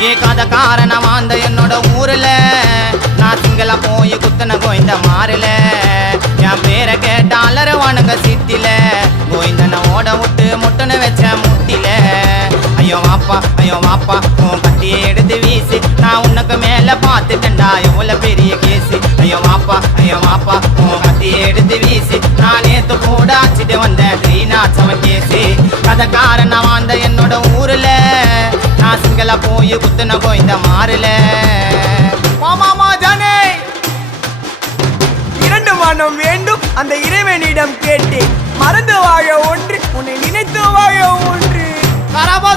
ஏ கதை காரணம் அந்த என்னோட ஊர்ல நான் சிங்கள போய் குத்தன கோயந்த மாறல என் பேரை கேட்டாலரு வணங்க சித்தில கோயந்தன ஓட விட்டு முட்டுன்னு வச்ச முட்டில ஐயோ வாப்பா உன் கட்டியை எடுத்து வீசி நான் உனக்கு மேல பார்த்துட்டேன்டா எவ்வளவு பெரிய கேசு ஐயோ வாப்பா உன் கட்டியை எடுத்து வீசி நான் நேத்து கூட ஆச்சிட்டு வந்தேன் ஸ்ரீநாச்சவன் கேசு கதை காரணம் அந்த என்னோட ஊர்ல நான் சிங்கள போய் குத்துன கோயந்த மாறல மாமா ஜானே இரண்டு மனம் வேண்டும் அந்த இறைவனிடம் கேட்டேன் மறந்து வாழ ஒன்று உன்னை நினைத்து வாழ ஒன்று கரபா